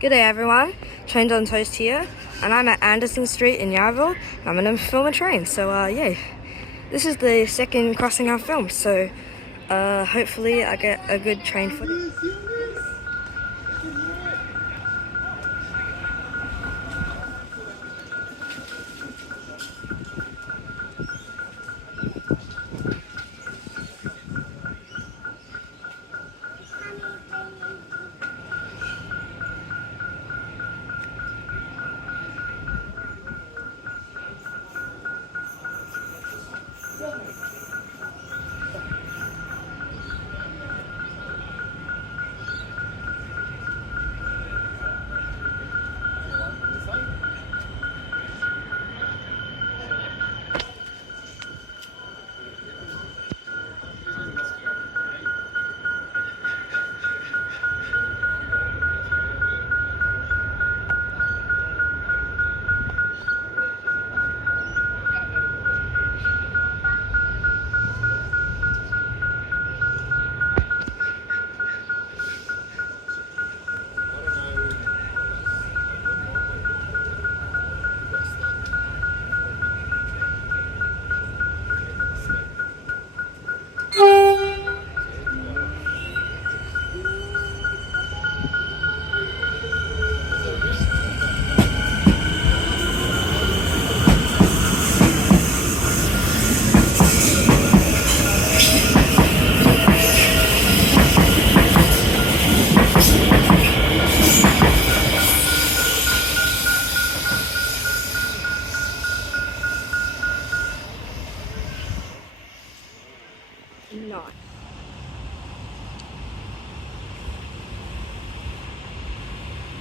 G'day everyone, Trains on Toast here, and I'm at Anderson Street in Yarraville, and I'm gonna film a train, so yeah. This is the second crossing I've filmed, so hopefully I get a good train footage. No.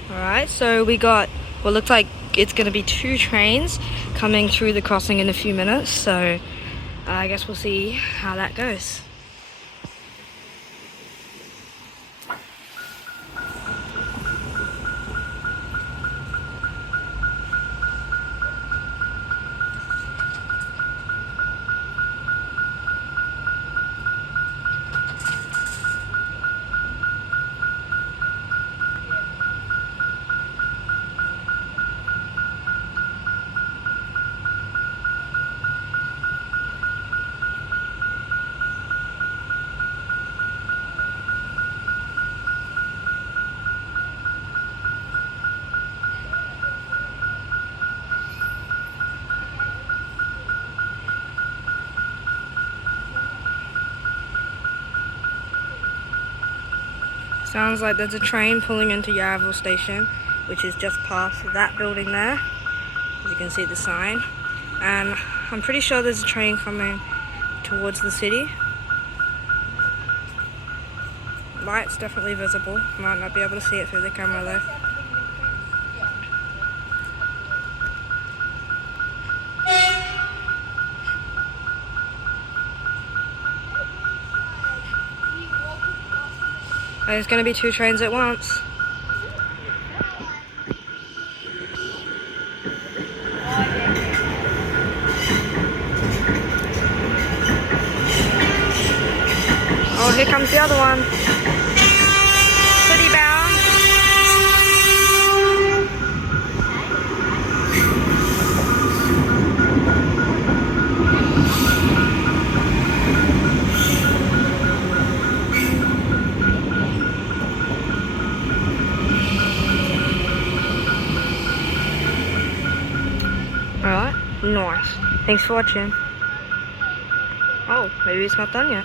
Alright, so we got what looks like it's going to be 2 trains coming through the crossing in a few minutes, so I guess we'll see how that goes. Sounds like there's a train pulling into Yarraville station, which is just past that building there. As you can see the sign. And I'm pretty sure there's a train coming towards the city. Light's definitely visible. Might not be able to see it through the camera though. There's going to be 2 trains at once. Oh, here comes the other one. City bound. Alright, nice. Thanks for watching. Oh, maybe it's not done yet.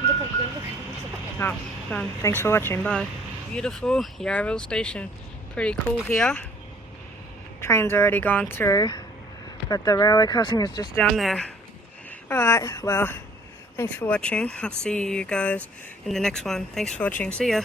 Oh, done. Thanks for watching, bye. Beautiful Yarraville station. Pretty cool here. Train's already gone through, but the railway crossing is just down there. Alright, well, thanks for watching. I'll see you guys in the next one. Thanks for watching. See ya.